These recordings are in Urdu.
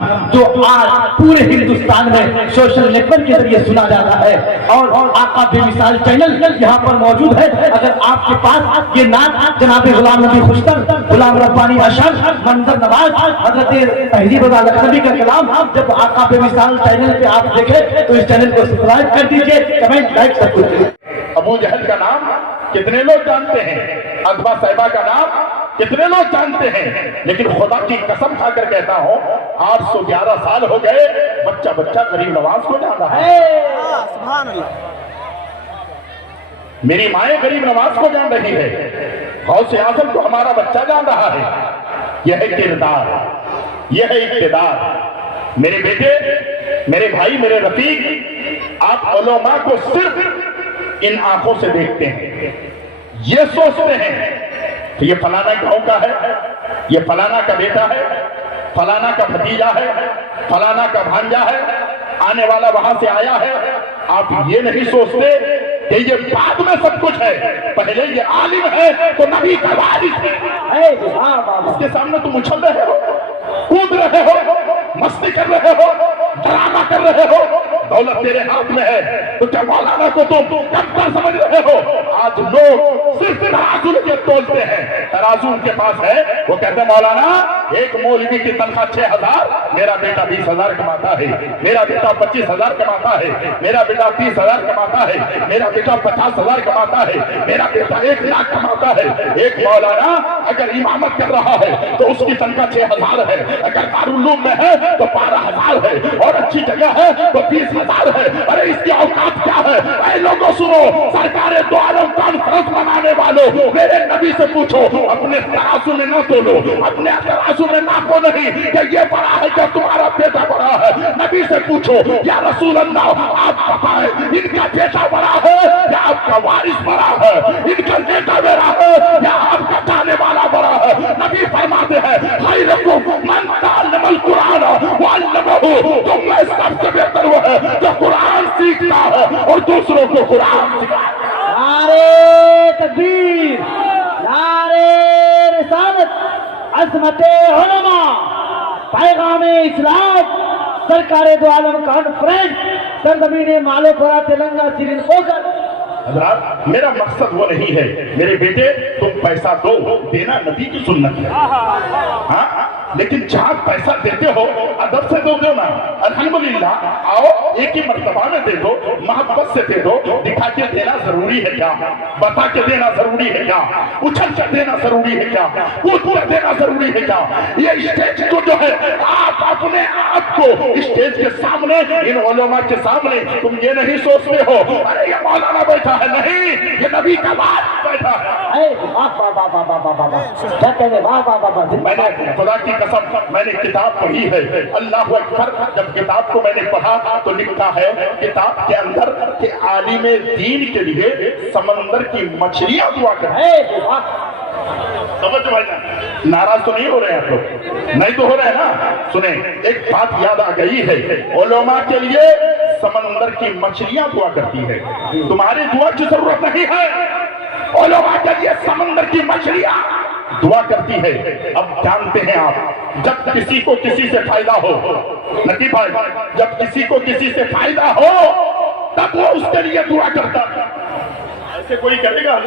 جو آج پورے ہندوستان میں سوشل نیٹورک کے ذریعے سنا جاتا ہے اور آقا بے مثال چینل یہاں پر موجود ہے. اگر آپ کے پاس یہ نعت جناب غلام نبی خوشتر، غلام ربانی اشعر، منظر نواز، حضرت تہذیب رضا لکھنوی کا کلام جب آقا بے مثال چینل پہ آپ دیکھیں تو اس چینل کو سبسکرائب کر دیجئے، کمنٹ لائک سب کچھ کیجئے. ابو جہل کا نام کتنے لوگ جانتے ہیں، ادبا صاحبہ کا نام کتنے لوگ جانتے ہیں، لیکن خدا کی قسم کھا کر کہتا ہوں 811 سال ہو گئے بچہ بچہ غریب نواز کو جان رہا ہے. سبحان اللہ. میری مائیں غریب نواز کو جان رہی ہے، غوث اعظم کو ہمارا بچہ جان رہا ہے. یہ ہے کردار، یہ ہے اقتدار. میرے بیٹے، میرے بھائی، میرے رفیق، آپ علماء کو صرف ان آنکھوں سے دیکھتے ہیں، یہ سوچتے ہیں کہ یہ فلانا گاؤں کا ہے، یہ فلانا کا بیٹا ہے، فلانا کا بھتیجا ہے، فلانا کا بھانجا ہے، آنے والا وہاں سے آیا ہے. آپ یہ نہیں سوچتے کہ یہ بعد میں سب کچھ ہے، پہلے یہ عالم ہے تو نبی کا وارث ہے. اس کے سامنے تم اچھل رہے ہو، کود رہے ہو، مستی کر رہے ہو، ڈرامہ کر رہے ہو، دولت تیرے ہاتھ میں ہے تو کیا مولانا کو تم کمتر سمجھ رہے ہو؟ آج لوگ صرف ترازو کے تولتے ہیں، ترازو ان کے پاس ہے، وہ کہتے ہیں مولانا ایک مولوی کی تنخواہ 6000، میرا بیٹا 20,000 کماتا ہے، میرا بیٹا 25,000 کماتا ہے، میرا بیٹا 30,000 کماتا ہے، میرا بیٹا 50,000 کماتا ہے، میرا بیٹا 1,00,000 کماتا ہے. ایک مولانا اگر امامت کر رہا ہے تو اس کی تنخواہ 6,000 ہے، اگر دارالعلوم میں ہے تو 12,000 ہے، اور اچھی جگہ ہے تو 20,000 ہے. ارے اس کی اوقات کیا ہے؟ اے لوگوں سنو، سرکار دو عالم کانفرنس منانے والوں، میرے نبی سے پوچھو، اپنے ترازو میں نہ تولو، اپنے ترازو میں ناپو نہیں کہ یہ بڑا ہے کہ تمہارا بیٹا بڑا ہے. نبی سے پوچھو یا رسول اللہ آپ بتائیں ان کا بیٹا بڑا ہے یا آپ کا وارث بڑا ہے، ان کا بیٹا بڑا ہے یا آپ کا جانے والا بڑا ہے. نبی فرماتے ہیں خیرکم من تعلم القرآن وعلمہ، تم میں سب سے بہتر وہ ہے جو قرآن سیکھتا ہے اور دوسروں کو قرآن سکھاتا ہے. نعرے تکبیر، نعرے رسالت، عظمت علماء، پیغام اسلام، سرکار دو عالم کانفرنس، سرزمین مالوپورہ تلنگانہ سری پوکر. حضرات میرا مقصد وہ نہیں ہے میرے بیٹے تم پیسہ دو، دینا نبی کی سنت ہے، ہاں لیکن جہاں پیسہ دیتے ہو ادب سے دو نا. الحمدللہ آؤ ایک ہی مرتبہ میں دے دو، محبت سے دے دو. دکھا کے دینا ضروری ہے کیا؟ بتا کے دینا ضروری ہے کیا؟ اچھل کر دینا ضروری ہے کیا؟ کود کر دینا ضروری ہے کیا؟ یہ اسٹیج کو جو ہے آپ اپنے آپ کو اسٹیج کے سامنے ان علماء کے سامنے تم یہ نہیں سوچتے ہو ارے یہ مولانا بیٹھا ہے، نہیں یہ نبی کا وارث بیٹھا ہے. میں نے خدا کی قسم میں نے کتاب پڑھی ہے، اللہ اکبر. جب کتاب کو میں نے پڑھا تو لکھا ہے کتاب کے اندر کہ عالم دین کے لیے سمندر کی مچھلیاں دعا کریں. سمجھ بھائی ناراض تو نہیں ہو رہے ہیں آپ لوگ؟ نہیں تو ہو رہے ہیں نا. سنیں ایک بات یاد آ گئی ہے، علماء کے لیے سمندر کی مچھلیاں دعا کرتی ہے، تمہاری دعا کی ضرورت نہیں ہے، علماء کے لیے سمندر کی مچھلیاں دعا کرتی ہے. اب جانتے ہیں آپ جب کسی کو کسی سے فائدہ ہو، نقیب بھائی جب کسی کو کسی سے فائدہ ہو تب وہ اس کے لیے دعا کرتا ہے. ایسے کوئی کرے گا؟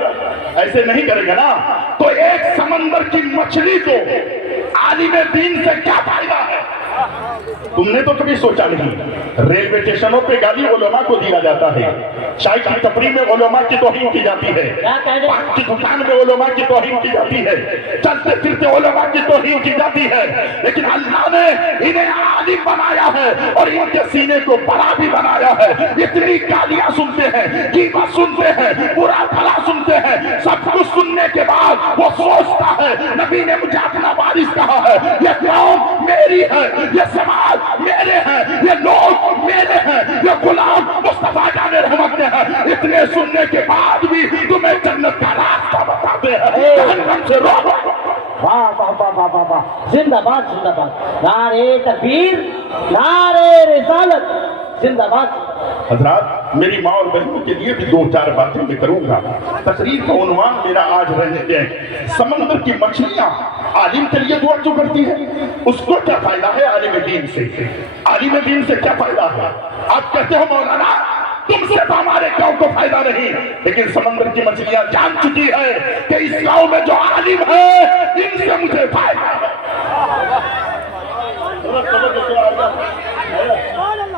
ایسے نہیں کرے گا نا. تو ایک سمندر کی مچھلی کو عالم دین سے کیا فائدہ ہے؟ تم نے تو کبھی سوچا نہیں. ریلوے اسٹیشنوں پہ گالی علماء کو دیا جاتا ہے، چائے کی ٹپری میں علماء کی توہین کی جاتی ہے، پان کی دکان میں علماء کی توہین کی جاتی ہے، چلتے پھرتے علماء کی توہین کی جاتی ہے. لیکن اللہ نے انہیں عالم بنایا ہے اور ان کے سینے کو بڑا بھی بنایا ہے. اتنی گالیاں سنتے ہیں، غیبت سنتے ہیں، برا بھلا سنتے ہیں، سب کچھ سننے کے بعد وہ سوچتا ہے نبی نے مجھے اپنا وارث کہا ہے، یہ قوم میری ہے، یہ سماج میرے ہیں، یہ لوگ میرے ہیں، یہ غلام مصطفیٰ جان رحمت کے ہیں. اتنے سننے کے بعد بھی تمہیں جنت کا راستہ بتاتے ہیں، جہنم سے روکو. واہ واہ واہ واہ واہ واہ، زندہ باد زندہ باد. نعرے تکبیر، نعرے رسالت، زندہ باد. حضرات میری ماں اور بہنوں کے لیے بھی دو چار باتیں میں کروں گا. تقریر کا عنوان میرا آج رہنے دیں سمندر کی مچھلیاں عالم کے لیے دعا جو کرتی ہے اس کو کیا فائدہ ہے عالم دین سے؟ عالم دین سے کیا فائدہ ہے؟ آپ کہتے ہو مولانا تم سے تو ہمارے گاؤں کو فائدہ نہیں، لیکن سمندر کی مچھلیاں جان چکی ہے کہ اس گاؤں میں جو عالم ہے ان سے مجھے فائدہ ہے.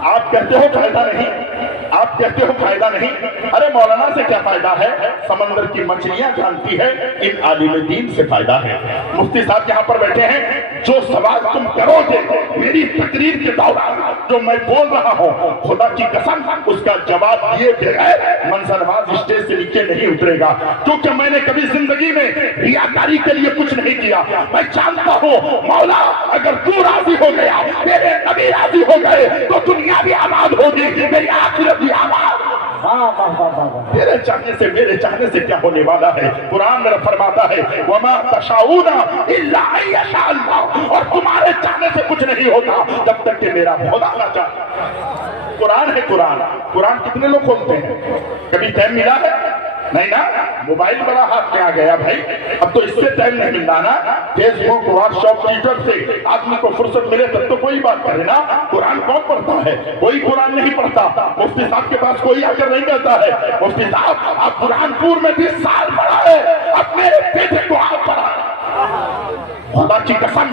آپ کہتے ہو فائدہ نہیں، آپ کہتے ہو فائدہ نہیں، ارے مولانا سے کیا فائدہ ہے؟ سمندر کی مچھلیاں جانتی ہے ان عالم دین سے فائدہ ہے. مفتی صاحب یہاں پر بیٹھے ہیں، جو سوال تم کرو گے میری تقریر کے دوران جو میں بول رہا ہوں خدا کی قسم اس کا جواب دیے بغیر منظرواز اسٹیج سے نیچے نہیں اترے گا، کیونکہ میں نے کبھی زندگی میں ریاکاری کے لیے کچھ نہیں کیا. میں جانتا ہوں مولا اگر تو راضی ہو گیا میرے نبی راضی ہو گئے تو دنیا بھی آباد ہوگی، میری آخرت بھی آباد. میرے چاہنے سے کیا ہونے والا ہے؟ قرآن میرا فرماتا ہے وَمَا تَشَاءُونَ إِلَّا أَن يَشَاءَ اللَّهُ، اور تمہارے چاہنے سے کچھ نہیں ہوتا جب تک کہ میرا خدا نہ چاہے. قرآن ہے قرآن کتنے لوگ کھولتے ہیں؟ کبھی ٹائم ملا ہے؟ نہیں نا. موبائل بڑا ہاتھ میں آ گیا بھائی، اب تو اس سے ٹائم نہیں ملنا نا. فیس بک واٹس ایپ ٹویٹر سے آدمی کو فرصت ملے تب تو کوئی بات کرے نا. قرآن کون پڑھتا ہے؟ کوئی قرآن نہیں پڑھتا. مفتی صاحب کے پاس کوئی آ کر نہیں کہتا ہے مفتی صاحب آپ قرآن پور میں 20 سال پڑھا ہے، اب میرے بیٹے کو آپ پڑھا. خدا کی قسم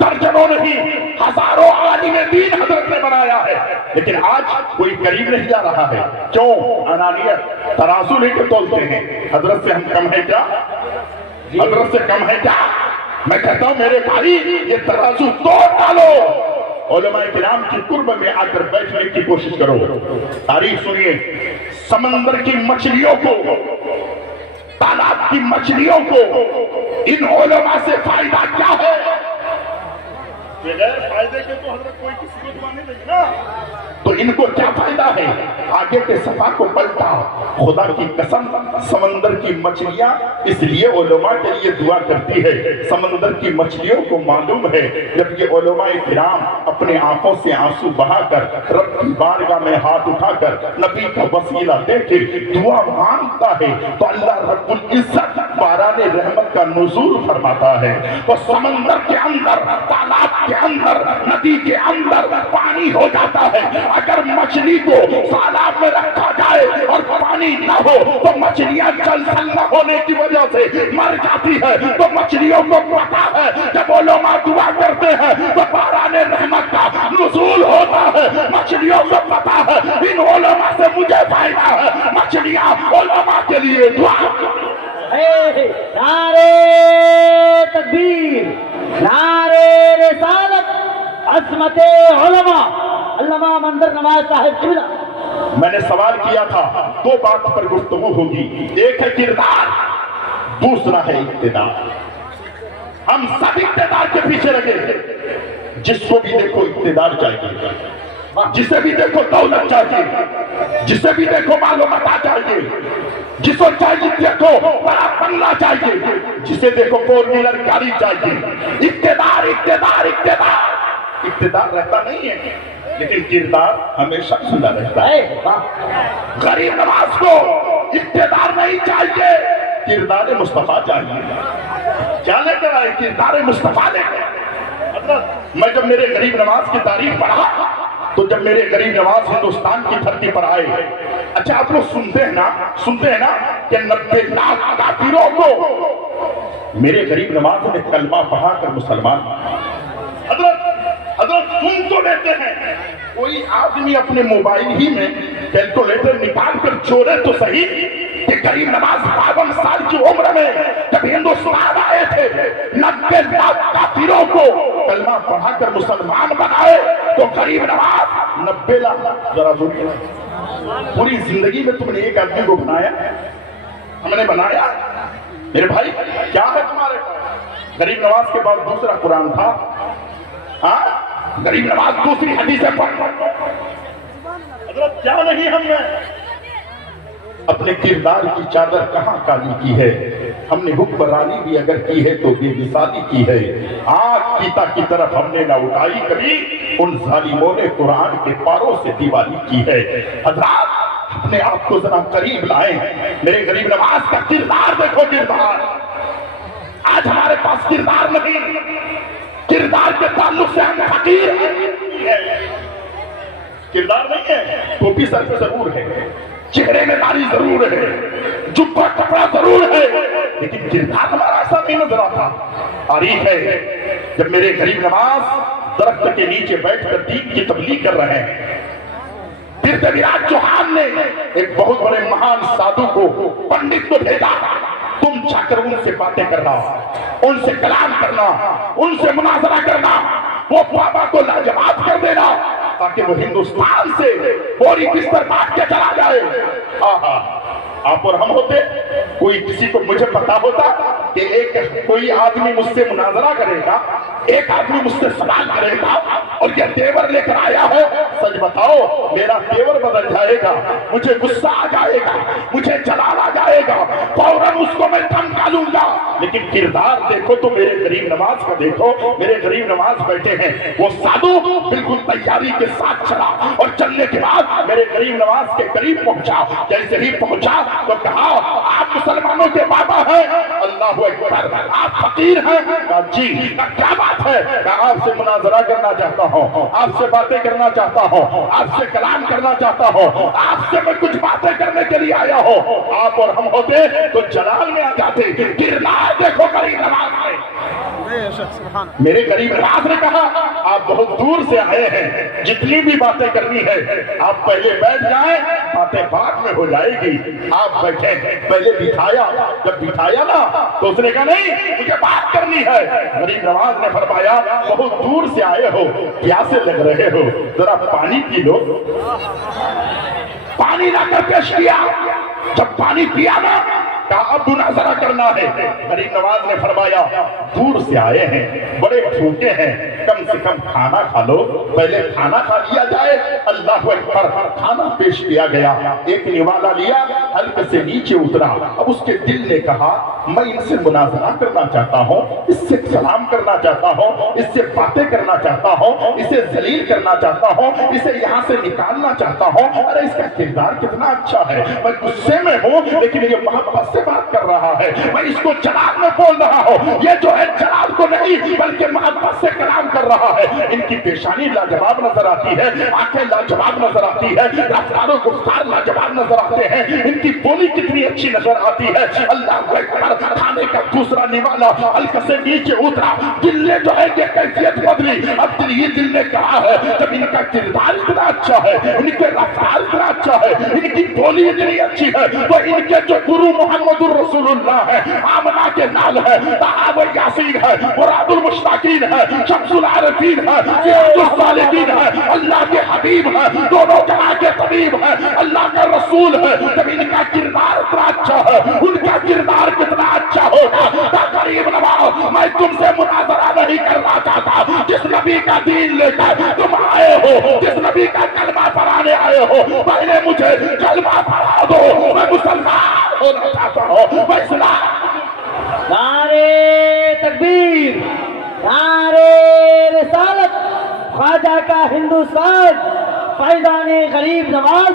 درجنوں نہیں ہزاروں عالم دین حضرت نے بنایا ہے، لیکن آج کوئی قریب نہیں جا رہا ہے. کیوں؟ انانیت. ترازو لے کے تولتے ہیں. حضرت سے ہم کم ہے کیا؟ حضرت سے کم ہے کیا؟ میں کہتا ہوں میرے بھائی یہ ترازو توڑ ڈالو. علماء کرام کی قرب میں آ کر بیٹھنے کی کوشش کرو. تاریخ سنیے. سمندر کی مچھلیوں کو، تالاب کی مچھلیوں کو ان علماء سے فائدہ کیا ہے؟ بغیر فائدے کے تو حضرت کوئی کسی کو دعا نہیں دے گا. تو ان کو کیا فائدہ ہے؟ آگے کے صفحہ کو پلٹا. خدا کی قسم سمندر کی مچھلیاں اس لیے علماء کے لیے دعا کرتی ہے. سمندر کی مچھلیوں کو معلوم ہے جب یہ علماء کرام اپنے آنکھوں سے آنسو بہا کر رب کی بارگاہ میں ہاتھ اٹھا کر نبی کا وسیلہ دے کے دعا مانگتا ہے تو اللہ رب العزت باران رحمت کا نزول فرماتا ہے. تو سمندر کے اندر، تالاب کے اندر، ندی کے اندر پانی ہو جاتا ہے. اگر مچھلی کو تالاب میں رکھا جائے اور پانی نہ ہو تو مچھلیاں جل نہ ہونے کی وجہ سے مر جاتی ہے. تو مچھلیوں کو پتا ہے جب علماء دعا کرتے ہیں تو باران رحمت کا نزول ہوتا ہے. مچھلیوں کو پتا ہے ان علماء سے مجھے فائدہ ہے. مچھلیاں علماء کے لیے دعا. نعرے تکبیر، نعرے رسالت، عظمت علماء علامہ منظر نواز صاحب قبلہ. میں نے سوال کیا تھا دو بات پر گفتگو ہوگی، ایک ہے کردار، دوسرا ہے اقتدار. ہم سب اقتدار کے پیچھے لگے. جس کو بھی دیکھو اقتدار چاہیے، جسے بھی دیکھو دولت چاہیے، جسے بھی دیکھو معلومات چاہیے، جسے چاہیے دیکھو بڑا بنگلہ چاہیے، جسے دیکھو 4 ویلر گاڑی چاہیے. اقتدار اقتدار اقتدار. اقتدار رہتا نہیں ہے لیکن کردار ہمیشہ زندہ رہتا ہے. غریب نواز کو اقتدار نہیں چاہیے، کردار مصطفیٰ چاہیے. کیا لے کر آئے؟ کردار مصطفیٰ لے کر. میں جب میرے غریب نواز کی تاریخ پڑھا تو جب میرے غریب نواز ہندوستان کی دھرتی پر آئے، اچھا آپ لوگ سنتے ہیں نا کہ 90 لاکھ کافروں کو میرے غریب نواز نے کلمہ پڑھا کر مسلمان. حضرت سن تو لیتے ہیں، کوئی آدمی اپنے موبائل ہی میں کیلکولیٹر نکال کر چھوڑے تو صحیح کہ غریب نواز 52 سال کی عمر میں جب ہندوستان آئے تھے 90 لاکھ کافروں کو کلمہ پڑھا کر مسلمان بنائے. تو غریب نواز 90 لاکھ ذرا پوری زندگی میں تم نے ایک آدمی کو بنایا؟ ہم نے بنایا؟ میرے بھائی کیا ہے تمہارے پاس؟ غریب نواز کے بعد دوسرا قرآن تھا. ہاں غریب نواز دوسری حدیثیں پڑھ. حضرت کیا نہیں ہم نے اپنے کردار کی چادر کہاں کالی کی ہے؟ ہم نے حکمرانی بھی اگر کی ہے تو بے مثالی کی ہے، آگ پیتا کی طرف ہم نے نہ اٹھائی کبھی، ان ظالموں نے قرآن کے پاروں سے دیوالی کی ہے۔ حضرات اپنے آپ کو ذرا قریب لائیں، میرے غریب نواز کا کردار دیکھو، کردار آج ہمارے پاس کردار نہیں، کردار کے تعلق سے ہم فقیر ہیں، کردار نہیں ہے، ٹوپی سر پہ ضرور ہے، چہرے میں داڑھی ضرور ہے، جبہ کپڑا ضرور ہے، لیکن کردار ہمارا ایسا نہیں نظر آتا۔ تاریخ ہے جب میرے غریب نواز درخت کے نیچے بیٹھ کر دین کی تبلیغ کر رہے ہیں، پرتھویراج چوہان نے ایک بہت بڑے مہان سادھو کو، پنڈت کو بھیجا، تم جا کر ان سے باتیں کرنا، ان سے کلام کرنا، ان سے مناظرہ کرنا، وہ بابا کو لاجواب کر دینا تاکہ وہ ہندوستان سے بوری بستر بانٹ کے چلا جائے۔ آپ اور ہم ہوتے، کوئی کسی کو مجھے پتا ہوتا کہ ایک کوئی آدمی مجھ سے مناظرہ کرے گا، ایک آدمی مجھ سے سوال کرے گا اور یہ تیور لے کر آیا ہے، سچ بتاؤ میرا تیور بدل جائے گا، مجھے غصہ آ جائے گا، مجھے جلال آ جائے گا، فوراً اس کو میں دھمکا لوں گا۔ لیکن کردار دیکھو تو میرے غریب نواز کا دیکھو، میرے غریب نواز بیٹھے ہیں، وہ سادھو بالکل تیاری کے ساتھ چلا اور چلنے کے بعد میرے غریب نواز کے قریب پہنچا، جیسے ہی پہنچا تو کہا آپ مسلمانوں کے بابا ہیں؟ اللہ اکبر۔ آپ فقیر ہیں؟ کہا جی۔ کیا بات ہے؟ کہا آپ سے مناظرہ کرنا چاہتا ہوں، آپ سے باتیں کرنا چاہتا ہوں، آپ سے کلام کرنا چاہتا ہوں، آپ سے میں کچھ باتیں کرنے کے لیے آیا ہوں۔ آپ اور ہم ہوتے تو جلال میں آ جاتے، کردار دیکھو غریب نواز میں۔ میرے غریب نواز نے کہا آپ بہت دور سے آئے ہیں، جتنی بھی باتیں کرنی ہے آپ پہلے بیٹھ جائیں، باتیں بعد میں ہو جائے گی، آپ بیٹھیں۔ پہلے بٹھایا، جب بٹھایا نا تو اس نے کہا نہیں مجھے بات کرنی ہے۔ غریب نواز نے فرمایا بہت دور سے آئے ہو، پیاسے لگ رہے ہو، ذرا پانی پی لو۔ پانی لا کر پیش کیا، جب پانی پیا نا کہا اب مناظرہ کرنا ہے۔ غریب نواز نے فرمایا دور سے آئے ہیں، بڑے بھوکے ہیں، کم سے کم کھانا کھا لو، پہلے کھانا کھا لیا جائے۔ اللہ اکبر، کھانا پیش کیا گیا، ایک نوالا لیا، حلق سے نیچے اترا۔ اب اس کے دل نے کہا میں ان سے مناظرہ کرنا چاہتا ہوں، اس سے سلام کرنا چاہتا ہوں، اس سے باتیں کرنا چاہتا ہوں، اسے ذلیل کرنا چاہتا ہوں، اسے یہاں سے نکالنا چاہتا ہوں۔ ارے اس کا کردار کتنا اچھا ہے، میں غصے میں ہوں لیکن یہ محبت سے بات کر رہا ہے، میں اس کو جلال میں بول رہا ہوں، یہ جو ہے جلال کو نہیں بلکہ محبت سے کلام کر رہا ہے۔ ان کی پیشانی لاجواب نظر آتی ہے، آنکھیں لاجواب نظر آتی ہے، رفتار و گفتار لاجواب نظر آتے ہیں، ان کی بولی کتنی اچھی نظر آتی ہے۔ اللہ اکبر، کھانے کا دوسرا نوالا حلق سے نیچے اترا، دل نے جو ہے یہ کیفیت بدلی۔ اب دل نے کہا ہے جب ان کا کردار اتنا اچھا ہے، ان کے رفتار اتنا اچھا ہے، ان کی بولی اتنی اچھی ہے، تو ان کے جو گرو محمد رسول اللہ ہے، آمنہ کے نال ہے، طہاب یاسین ہے، مراد المشتاقین ہے، شمس العارفین ہے، سراج الصالحین ہے، اللہ کے حبیب ہے، دونوں جہاں کے طبیب ہے، اللہ کا رسول ہے۔ جب ان کا کردار اتنا اچھا ہے، ان کا کردار کتنا اچھا ہوگا۔ غریب نواز میں تم سے مناظرہ نہیں کرنا چاہتا، جس نبی کا دین لے کر تم آئے ہو، جس نبی کا کلمہ پڑھانے آئے ہو، پہلے مجھے کلمہ پڑھا دو، میں مسلمان ہونا چاہتا ہوں، میں اسلام۔ نعرے تکبیر، نعرے رسالت، خواجہ کا ہندوستان، فیضان غریب نواز،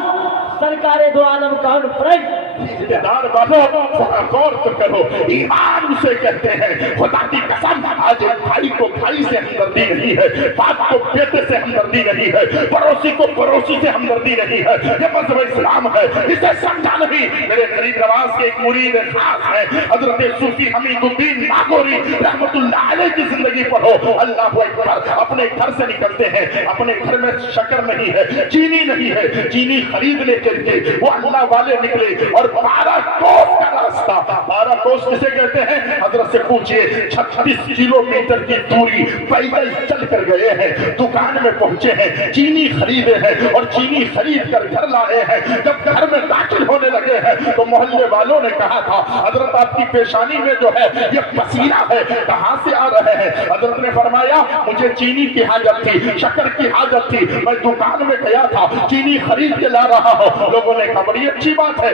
سرکار دو عالم کانفرنس۔ اقتدار والوں ذرا غور تو کرو، ایمان اسے کہتے ہیں۔ خدا کی قسم آج بھائی کو بھائی سے ہمدردی نہیں ہے، باپ کو بیٹے سے ہمدردی نہیں ہے، پڑوسی کو پڑوسی سے ہمدردی نہیں ہے۔ یہ مذہب اسلام ہے، اسے سمجھا نہیں۔ میرے غریب نواز کے ایک مرید خاص ہیں حضرت صوفی حمید الدین ناگوری رحمت اللہ علیہ کی زندگی پڑھو۔ اللہ اکبر، اپنے گھر سے نکلتے ہیں، اپنے گھر میں شکر نہیں ہے، چینی نہیں ہے، چینی خریدنے کے لیے وہ اللہ والے نکلے اور 12 کوس کا راستہ، 12 کوس کسے کہتے ہیں؟ حضرت سے پوچھئے، 36 کلومیٹر کی دوری پیدل چل کر گئے ہیں، دکان میں پہنچے ہیں، چینی خریدے ہیں اور چینی خرید کر گھر لائے ہیں۔ جب گھر میں داخل ہونے لگے ہیں تو محلے والوں نے کہا تھا حضرت آپ کی پیشانی میں جو ہے یہ پسینہ ہے، کہاں سے آ رہے ہیں؟ حضرت نے فرمایا مجھے چینی کی حاجت تھی، شکر کی حاجت تھی، میں دکان میں گیا تھا، چینی خرید کے لا رہا ہوں۔ لوگوں نے کہا بڑی اچھی بات ہے۔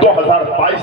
2022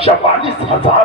44,000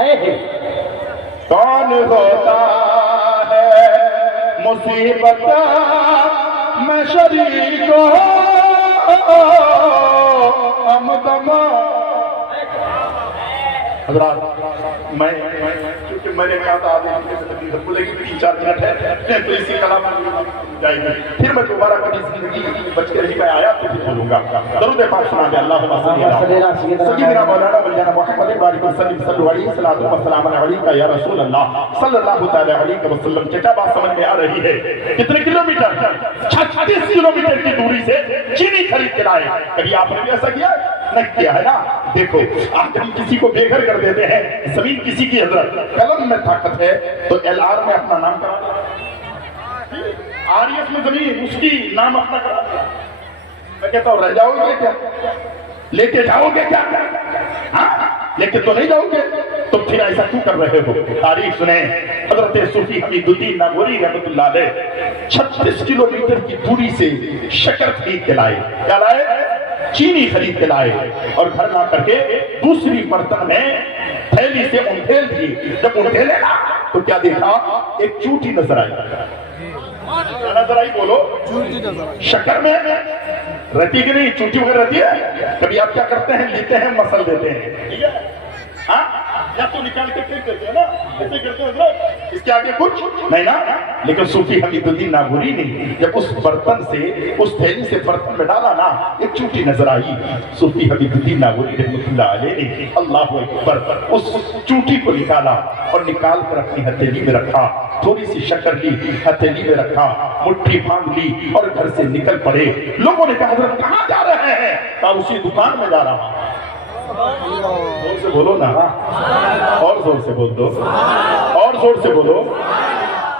ہے کون ہوتا ہے مصیبت میں شریک ہمدم حضرات میں کیونکہ میں نے کہا تھا آدھے بولے گی 3-4 منٹ ہے تو اسی کلام جائے گی پھر میں دوبارہ کبھی زندگی بچ کے رہی میں آیا تو پھر بولوں گا درود پاک سنا دے اللہم صلی اللہ سیدنا مولانا مولانا محمد بارک وسلم صلی اللہ علیہ وسلم والسلام علیکہ یا رسول اللہ صلی اللہ تعالی علیہ وسلم چچا بات سمجھ میں آ رہی ہے کتنے کلومیٹر 36 کلومیٹر کی دوری سے چینی خرید کے لائے کبھی آپ نے بھی ایسا کیا نہیں کیا ہے نا دیکھو آپ کبھی کسی کو بے گھر کر دیتے ہیں زمین کسی کی حضرت قلم میں طاقت ہے تو ایل آر میں اپنا نام کرا دیں آر ایس میں زمین اس کی نام اپنا کرا دیں میں کہتا ہوں رہ جاؤ گے کیا لے کے جاؤ گے کیا ہاں لے کے تو نہیں جاؤ گے تو پھر ایسا کیوں کر رہے ہو تاریخ سنیں حضرت صوفی حمید الدین ناگوری رحمت اللہ علیہ 36 کلومیٹر کی دوری سے شکر خرید کے لائے کیا لائے چینی خرید کے لائے اور گھر لا کر کے دوسری برتن میں تھیلی سے انڈھیل دیے جب انڈھیلے نا تو کیا دیکھا ایک چوٹی نظر آئی کیا نظر آئی بولو شکر میں رہتی کہ نہیں چوٹی وغیرہ رہتی ہے کبھی آپ کیا کرتے ہیں لیتے ہیں مسل دیتے ہیں ٹھیک ہے ہاں یا تو نکال کے پھر کرتے ہیں نا ایسے کرتے ہیں حضرت اس کے آگے کچھ نہیں نا لیکن صوفی حمید الدین ناگوری نے جب اس برتن سے اس تھیلی سے برتن میں ڈالا نا ایک چوٹی نظر آئی صوفی حمید الدین ناگوری رحمۃ اللہ علیہ نے اللہ اکبر اس چوٹی کو نکالا اور نکال کر اپنی ہتھیلی میں رکھا تھوڑی سی شکر لی ہتھیلی میں رکھا مٹھی باندھ لی اور گھر سے نکل پڑے لوگوں نے کہا حضرت کہاں جا رہے ہیں کہا اسی دکان میں جا رہا ہوں زور سے بولو نا اور زور سے بول دو اور زور سے بولو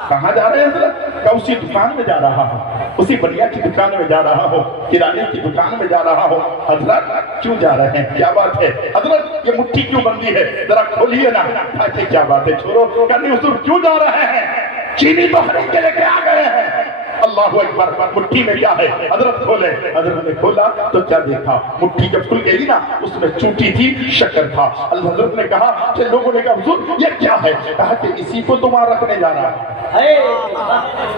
کہاں جا رہے ہیں حضرت کہ اسی دکان میں جا رہا ہوں اسی بنیا کی دکان میں جا رہا ہوں کرانے کی دکان میں جا رہا ہوں حضرت کیوں جا رہے ہیں کیا بات ہے حضرت یہ مٹھی کیوں بندی ہے ذرا کھولیے نا کیا بات ہے چھوڑو کرنی حضور کیوں جا رہے ہیں چینی تو خرید کے لے کے آ گئے ہیں اللہ اکبر مٹھی میں کیا ہے حضرت کھولے حضرت نے کھولا تو کیا دیکھا مٹھی جب کھل گئی نا اس میں چوٹی تھی شکر تھا اللہ حضرت نے کہا کہ لوگوں نے کہا حضور یہ کیا ہے کہا کہ اسی کو تو وہاں رکھنے جا رہا ہوں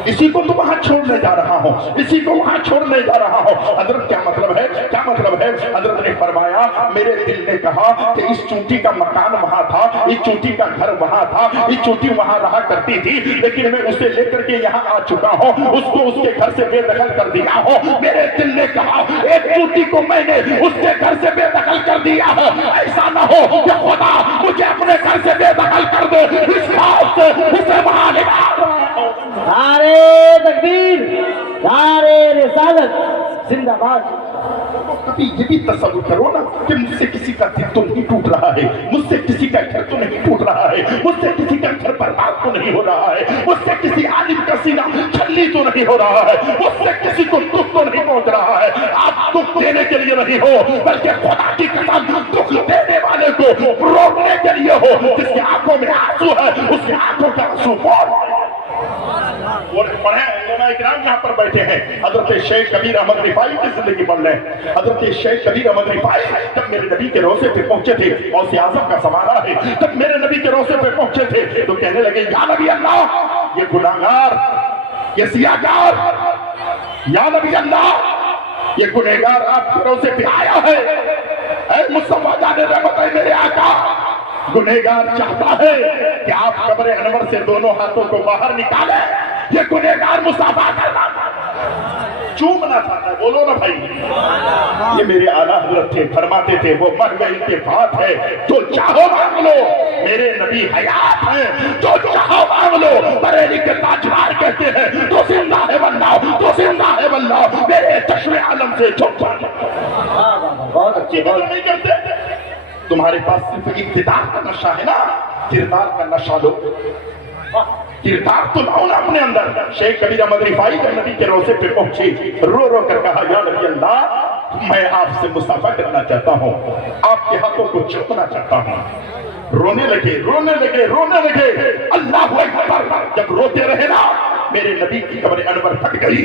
اسی کو تو وہاں چھوڑنے جا رہا ہوں اسی کو وہاں چھوڑنے جا رہا ہوں حضرت کیا مطلب ہے کیا مطلب ہے حضرت نے فرمایا میرے دل نے کہا کہ اس چوٹی کا مکان وہاں تھا اس چوٹی کا گھر وہاں تھا یہ چوٹی وہاں رہا کرتی تھی لیکن میں اسے لے کر کے یہاں آ چکا ہوں اس کو اس کے گھر سے بے دخل کر دیا ہو میرے دل نے کہا ایک چوٹی کو میں نے اس کے گھر سے بے دخل کر دیا ہو ایسا نہ ہو کہ خدا مجھے اپنے گھر سے بے دخل کر دے اس بات سے اسے وہاں نکال نعرے تکبیر نعرے رسالت زندہ باد کبھی یہ بھی تصور کرو نا کہ مجھ سے کسی کا دل تو نہیں ٹوٹ رہا ہے مجھ سے کسی کا گھر تو نہیں ٹوٹ رہا ہے مجھ سے کسی کا گھر برباد تو نہیں ہو رہا ہے مجھ سے کسی عالم کا سینہ چھلی تو نہیں ہو رہا ہے مجھ سے کسی کو دکھ تو نہیں پہنچ رہا ہے آپ دکھ دینے کے لیے نہیں ہو بلکہ خدا کی قسم دکھ دینے والے کو روکنے کے لیے ہو جس کی آنکھوں میں آنسو ہے اس کی آنکھوں کا آنسو اور پڑھیں علماء اکرام یہاں پر بیٹھے ہیں حضرت شیخ کبیر احمد رفاعی کی زندگی پڑھ لیں حضرت شیخ کبیر احمد رفاعی جب میرے نبی کے روضے پہ پہنچے تھے غوث اعظم کا زمانہ ہے جب میرے نبی کے روضے پہ پہنچے تھے تو کہنے لگے یا نبی اللہ یہ گناہگار یہ سیاہگار یا نبی اللہ یہ گنہگار آپ کے روضے پہ آیا ہے اے مصطفیٰ جان رحمت ہے میرے آقا گنہگار چاہتا ہے کہ آپ قبر انور سے دونوں ہاتھوں کو باہر نکالیں یہ گنہگار مصافحہ کرنا چومنا چاہتا ہے بولو نا بھائی یہ میرے اعلیٰ حضرت تھے فرماتے تھے وہ مر گئی کے بات ہے جو چاہو مانگ لو میرے نبی حیات ہیں جو چاہو مانگ لو بریلی کے تاجدار کہتے ہیں تو زندہ ہے واللہ تو زندہ ہے واللہ میرے چشم عالم سے چھپ بہت اچھے نہیں کرتے تمہارے پاس صرف اقتدار کا نشہ ہے نا کردار کا نشہ لو کردار تو لاؤ نا اپنے اندر شیخ کبیر احمد رفاعی جب نبی کے روضے پہ پہنچی رو رو کر کہا یا نبی اللہ میں آپ سے مصافحہ کرنا چاہتا ہوں آپ کے ہاتھوں کو چومنا چاہتا ہوں رونے لگے رونے لگے رونے لگے اللہ اکبر جب روتے رہے نا میرے نبی کی قبر انور پھٹ گئی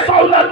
16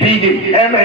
BA MA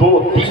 2-3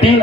3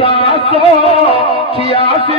786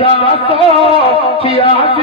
786